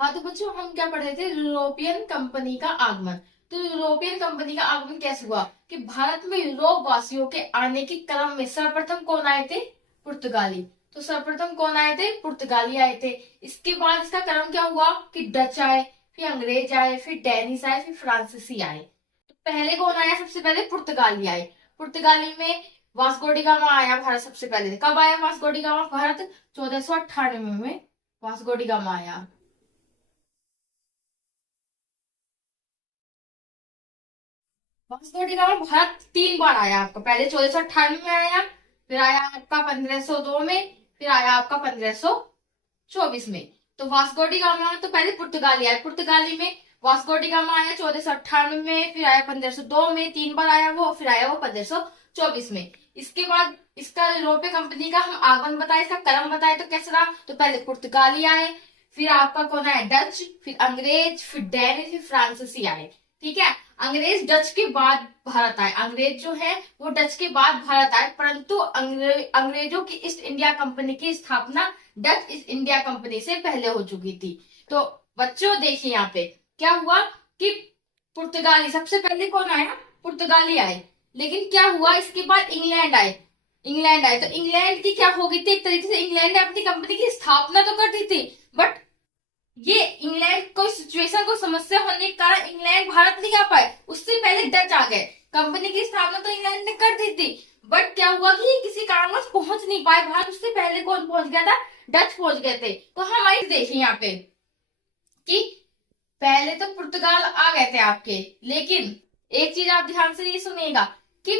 हाँ तो बच्चों हम क्या पढ़ रहे थे, यूरोपियन कंपनी का आगमन। तो यूरोपियन कंपनी का आगमन कैसे हुआ कि भारत में यूरोप वासियों के आने के क्रम में सर्वप्रथम कौन आए थे? पुर्तगाली। तो सर्वप्रथम कौन आए थे? पुर्तगाली आए थे। इसके बाद इसका क्रम क्या हुआ कि डच आए, फिर अंग्रेज आए, फिर डेनिस आए, फिर फ्रांसीसी आए। तो पहले कौन आया? सबसे पहले पुर्तगाली आए। पुर्तगाली में वास्को डी गामा आया भारत सबसे पहले। कब आया वास्को डी गामा भारत? 1498 में वास्को डी गामा आया। वास्को डी गामा भारत 3 बार आया आपका। पहले 1498 में आया, फिर आया आपका 1502 में, फिर आया आपका 1524 में। तो वास्को डी गामा तो पहले पुर्तगाली आया। पुर्तगाली में वास्को डी गामा आया 1498 में, फिर आया 1502 में, 3 बार आया वो, फिर आया वो 1524 में। इसके बाद इसका यूरोपीय कंपनी का हम आगमन बताए, इसका क्रम बताए तो कैसे रहा। तो पहले पुर्तगाली आए, फिर आपका कौन आया? डच, फिर अंग्रेज, फिर डेनिश, फिर फ्रांसीसी आए। ठीक है। अंग्रेज डच के बाद भारत आए। अंग्रेज जो है वो डच के बाद भारत आए, परंतु अंग्रेजों की ईस्ट इंडिया कंपनी की स्थापना डच ईस्ट इंडिया कंपनी से पहले हो चुकी थी। तो बच्चों देखिए यहाँ पे क्या हुआ कि पुर्तगाली सबसे पहले कौन आया? पुर्तगाली आए। लेकिन क्या हुआ, इसके बाद इंग्लैंड आए। इंग्लैंड आए तो इंग्लैंड की क्या हो गई थी, एक तरीके से इंग्लैंड ने अपनी कंपनी की स्थापना तो कर दी थी, बट ये इंग्लैंड को सिचुएशन को समस्या होने के कारण इंग्लैंड भारत नहीं आ पाए, उससे पहले डच आ गए। कंपनी की स्थापना तो इंग्लैंड ने कर दी थी, बट क्या हुआ कि किसी कारणवश पहुंच नहीं पाए भारत। उससे पहले कौन पहुंच गया था? डच पहुंच गए थे। तो हमारी देखिए यहाँ पे कि पहले तो पुर्तगाल आ गए थे आपके, लेकिन एक चीज आप ध्यान से ये सुनिएगा कि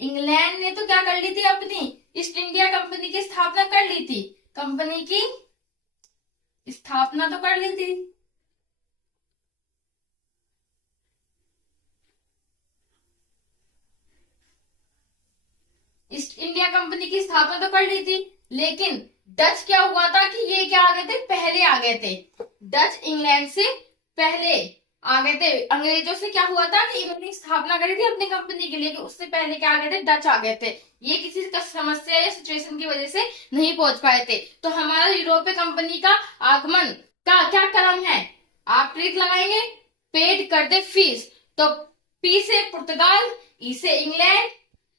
इंग्लैंड ने तो क्या कर ली थी, अपनी ईस्ट इंडिया कंपनी की स्थापना कर ली थी। कंपनी की स्थापना तो कर ली थी। ईस्ट इंडिया कंपनी की स्थापना तो कर ली थी, लेकिन डच क्या हुआ था कि ये क्या आ गए थे? पहले आ गए थे। डच इंग्लैंड से पहले आ गए थे। अंग्रेजों से क्या हुआ था कि इन्होंने स्थापना करी थी अपनी कंपनी के लिए, कि उससे पहले क्या आ गए थे? डच आ गए थे। ये किसी का समस्या या सिचुएशन की वजह से नहीं पहुंच पाए थे। तो हमारा यूरोपीय कंपनी का आगमन का क्या क्रम है? आप ट्रिक लगाएंगे, पेड कर दे फीस। तो पी से पुर्तगाल, ई से इंग्लैंड,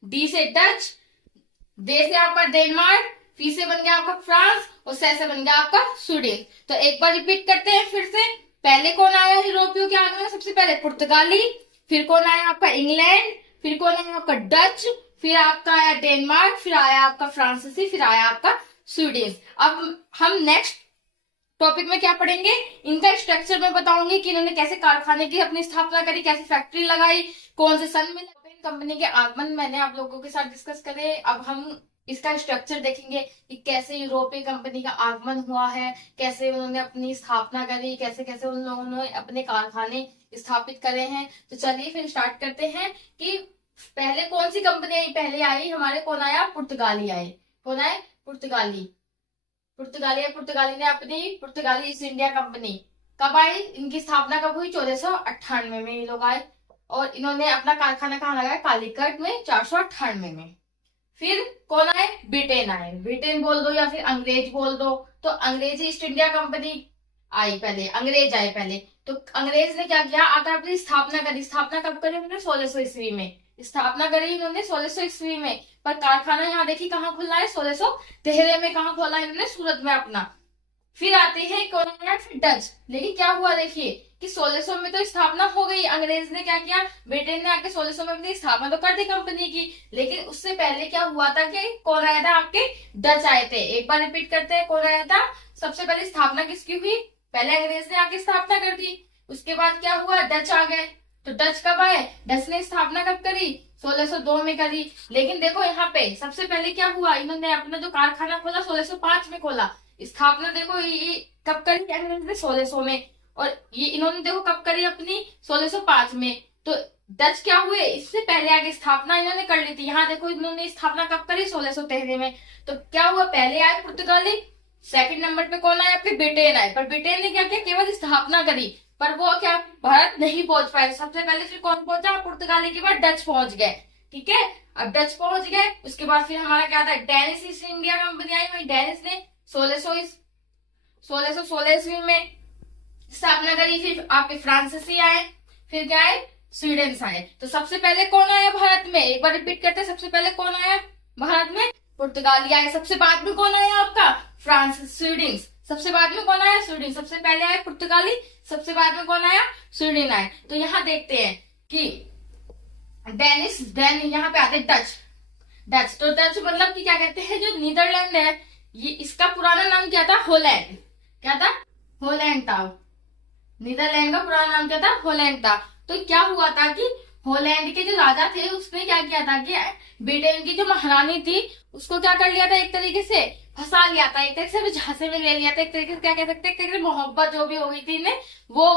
डी से डच, दे से आपका डेनमार्क, फी से बन गया आपका फ्रांस, और से बन गया आपका स्वीडन। तो एक बार रिपीट करते हैं फिर से। पहले कौन आया यूरोपियों के आगमन में? सबसे पहले पुर्तगाली, फिर कौन आया आपका? इंग्लैंड, फिर कौन आया आपका? डच, फिर आपका आया डेनमार्क, फिर आया आपका फ्रांसीसी, फिर आया आपका स्वीडन। अब हम नेक्स्ट टॉपिक में क्या पढ़ेंगे, इनका स्ट्रक्चर मैं बताऊंगी कि इन्होंने कैसे कारखाने की अपनी स्थापना करी, कैसे फैक्ट्री लगाई, कौन से सन में कंपनी के आगमन मैंने आप लोगों के साथ डिस्कस करे। अब हम इसका स्ट्रक्चर देखेंगे कि कैसे यूरोपीय कंपनी का आगमन हुआ है, कैसे उन्होंने अपनी स्थापना करी, कैसे कैसे उन लोगों ने अपने कारखाने स्थापित करे हैं। तो चलिए फिर स्टार्ट करते हैं कि पहले कौन सी कंपनी आई? पहले आई हमारे कौन आया? पुर्तगाली आए। कौन आए? पुर्तगाली। पुर्तगाली ने अपनी पुर्तगाली ईस्ट इंडिया कंपनी कब आई? इनकी स्थापना कब हुई? 1498 में ये लोग आए, और इन्होंने अपना कारखाना कहाँ लगाया? कालीकट में 498 में। फिर कौन आए? ब्रिटेन आए। ब्रिटेन बोल दो या फिर अंग्रेज बोल दो। तो अंग्रेजी ईस्ट इंडिया कंपनी आई पहले, अंग्रेज आए पहले। तो अंग्रेज ने क्या किया? आकर अपनी स्थापना करी। स्थापना कब करी उन्होंने? 1600 ईस्वी में स्थापना करी इन्होंने, 1600 ईस्वी में। पर कारखाना यहाँ देखिए कहाँ खुला है? 1613 में। कहाँ खोला इन्होंने? सूरत में अपना। फिर आते हैं कौन आया? फिर डच। लेकिन क्या हुआ देखिए कि 1600 में तो स्थापना हो गई, अंग्रेज ने क्या किया? ब्रिटेन ने आके 1600 में अपनी स्थापना तो कर दी कंपनी की, लेकिन उससे पहले क्या हुआ था कि कौन आया था? आपके डच आए थे। एक बार रिपीट करते हैं, कौन आया था? सबसे पहले स्थापना किसकी हुई? पहले अंग्रेज ने आके स्थापना कर दी, उसके बाद क्या हुआ? डच आ गए। तो डच कब आए? डच ने स्थापना कब करी? 1602 में करी। लेकिन देखो यहाँ पे सबसे पहले क्या हुआ, इन्होंने अपना जो कारखाना खोला 1605 में खोला। स्थापना देखो ये कब करी? अंग्रेज ने 1600 में, और ये इन्होंने देखो कब करी अपनी? 1605 में। तो डच क्या हुए? इससे पहले आगे स्थापना इन्होंने कर ली थी। यहाँ देखो इन्होंने स्थापना कब करी? 1613 में। तो क्या हुआ? पहले आए पुर्तगाली, सेकंड नंबर पे कौन आया? फिर ब्रिटेन आए। पर ब्रिटेन ने क्या किया? केवल स्थापना करी, पर वो क्या भारत नहीं पहुंच पाए। सबसे पहले फिर कौन पहुंचा? पुर्तगाली के बाद डच पहुंच गए। ठीक है। अब डच पहुंच गए, उसके बाद फिर हमारा क्या था? डेनिस ईस्ट इंडिया कंपनी आई। वही डेनिस ने 1616 ईस्वी में स्थापना करी, फिर आपके फ्रांसीसी आए, फिर क्या आए, स्वीडन आए। तो सबसे पहले कौन आया भारत में, एक बार रिपीट करते हैं, सबसे पहले कौन आया भारत में, पुर्तगाली आए। सबसे बाद में कौन आया आपका, फ्रांस, स्वीडन। सबसे बाद में कौन आया, स्वीडन। सबसे पहले आए पुर्तगाली, सबसे बाद में कौन आया, स्वीडन आए। तो यहाँ देखते हैं कि डेनिश, यहाँ पे आते डच। डच, तो डच मतलब कि क्या कहते हैं, जो नीदरलैंड है, ये इसका पुराना नाम क्या था, होलैंड। क्या था, होलैंड था। नीदरलैंड का पुराना नाम क्या था, होलैंड था। तो क्या हुआ था कि होलैंड के जो राजा थे उसने क्या किया था कि ब्रिटेन की जो महारानी थी उसको क्या कर लिया था, एक तरीके से फंसा लिया था, एक तरीके से झांसे में ले लिया था, एक तरीके से क्या कह सकते हैं, एक तरीके से मोहब्बत जो भी हो गई थी इन्हें, वो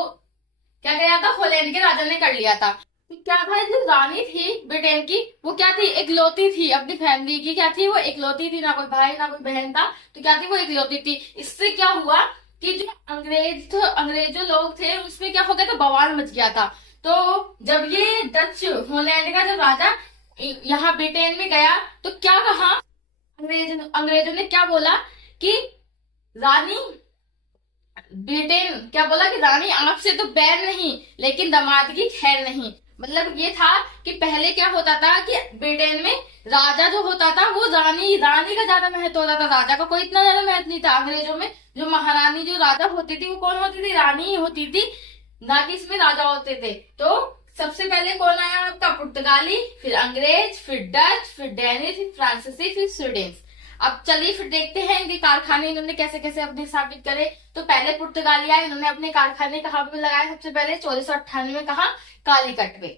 क्या किया था, होलैंड के राजा ने कर लिया था। तो क्या था, जो रानी थी ब्रिटेन की, वो क्या थी, इकलौती थी अपनी फैमिली की, क्या थी, वो इकलौती थी, ना कोई भाई ना कोई बहन था, तो क्या थी, वो इकलौती थी। इससे क्या हुआ कि जो अंग्रेज जो लोग थे उसमें क्या हो गया था, बवाल मच गया था। तो जब ये डच, होलैंड का जब राजा यहाँ ब्रिटेन में गया तो क्या कहा, अंग्रेजों ने क्या बोला कि रानी, ब्रिटेन क्या बोला कि रानी आपसे तो बैर नहीं लेकिन दामाद की खैर नहीं। मतलब ये था कि पहले क्या होता था कि ब्रिटेन में राजा जो होता था वो रानी का ज्यादा महत्व होता था, राजा का कोई इतना ज्यादा महत्व नहीं था। अंग्रेजों में जो महारानी जो राजा होती थी वो कौन होती थी, रानी ही होती थी, ना कि इसमें राजा होते थे। तो सबसे पहले कौन आया आपका, पुर्तगाली, फिर अंग्रेज, फिर डच, फिर डेनिश, फिर फ्रांसीसी, फिर स्वीडन। अब चलिए फिर देखते हैं इनके कारखाने इन्होंने कैसे कैसे अपने स्थापित करे। तो पहले पुर्तगाली आए, इन्होंने अपने कारखाने कहाँ पे लगाए, सबसे पहले 1498 में कहा, कालीकट में।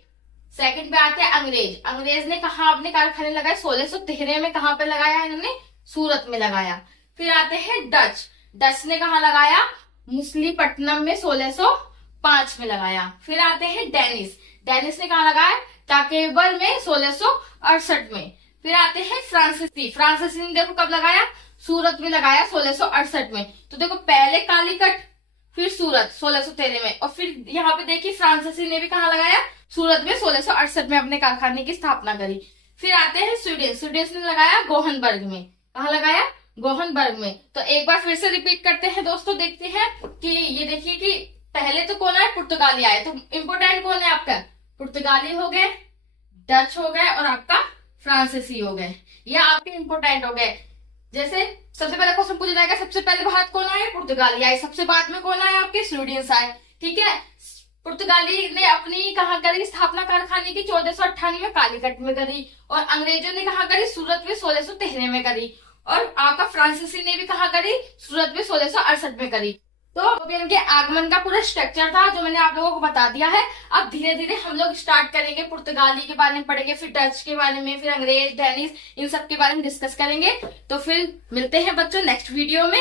सेकंड पे आते हैं अंग्रेज, अंग्रेज ने कहा अपने कारखाने लगाए, 1613 में कहाँ पे लगाया इन्होंने, सूरत में लगाया। फिर आते हैं डच, डच ने कहा लगाया, मुसलीपट्टनम में 1605 में लगाया। फिर आते हैं डेनिस, डेनिस ने कहा लगाया, ताकेबर में 1668 में। फिर आते हैं फ्रांसीसी, फ्रांसीसी ने देखो कब लगाया, सूरत में लगाया 1668 में। तो देखो पहले कालीकट फिर सूरत 1613 में, और फिर यहाँ पे देखिए फ्रांसीसी ने भी कहा लगाया, सूरत में 1668 में अपने कारखाने की स्थापना करी। फिर आते हैं स्वीडन, स्वीडन ने लगाया गोहनबर्ग में, कहा लगाया, गोहनबर्ग में। तो एक बार फिर से रिपीट करते हैं दोस्तों, देखते हैं कि ये देखिए कि पहले तो कौन आए, पुर्तगाली आए। तो इम्पोर्टेंट कौन है आपका, पुर्तगाली हो गए, डच हो गए और आपका फ्रांसीसी हो गए, ये आपके इम्पोर्टेंट हो गए। जैसे सबसे पहले क्वेश्चन पूछा जाएगा, सबसे पहले भारत कौन आए, पुर्तगाली आए, सबसे बाद में कौन आए आपके, स्वीडन आए। ठीक है, पुर्तगाली ने अपनी कहाँ करी स्थापना कारखाने की, 1498 में कालीकट में करी, और अंग्रेजों ने कहा करी, सूरत में 1613 में करी, और आपका फ्रांसीसी ने भी कहा करी, सूरत में 1668 में करी। तो अभी इनके आगमन का पूरा स्ट्रक्चर था जो मैंने आप लोगों को बता दिया है। अब धीरे धीरे हम लोग स्टार्ट करेंगे, पुर्तगाली के बारे में पढ़ेंगे, फिर डच के बारे में, फिर अंग्रेज, डेनिश, इन सब के बारे में डिस्कस करेंगे। तो फिर मिलते हैं बच्चों नेक्स्ट वीडियो में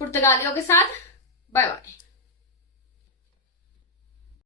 पुर्तगालियों के साथ। Bye bye.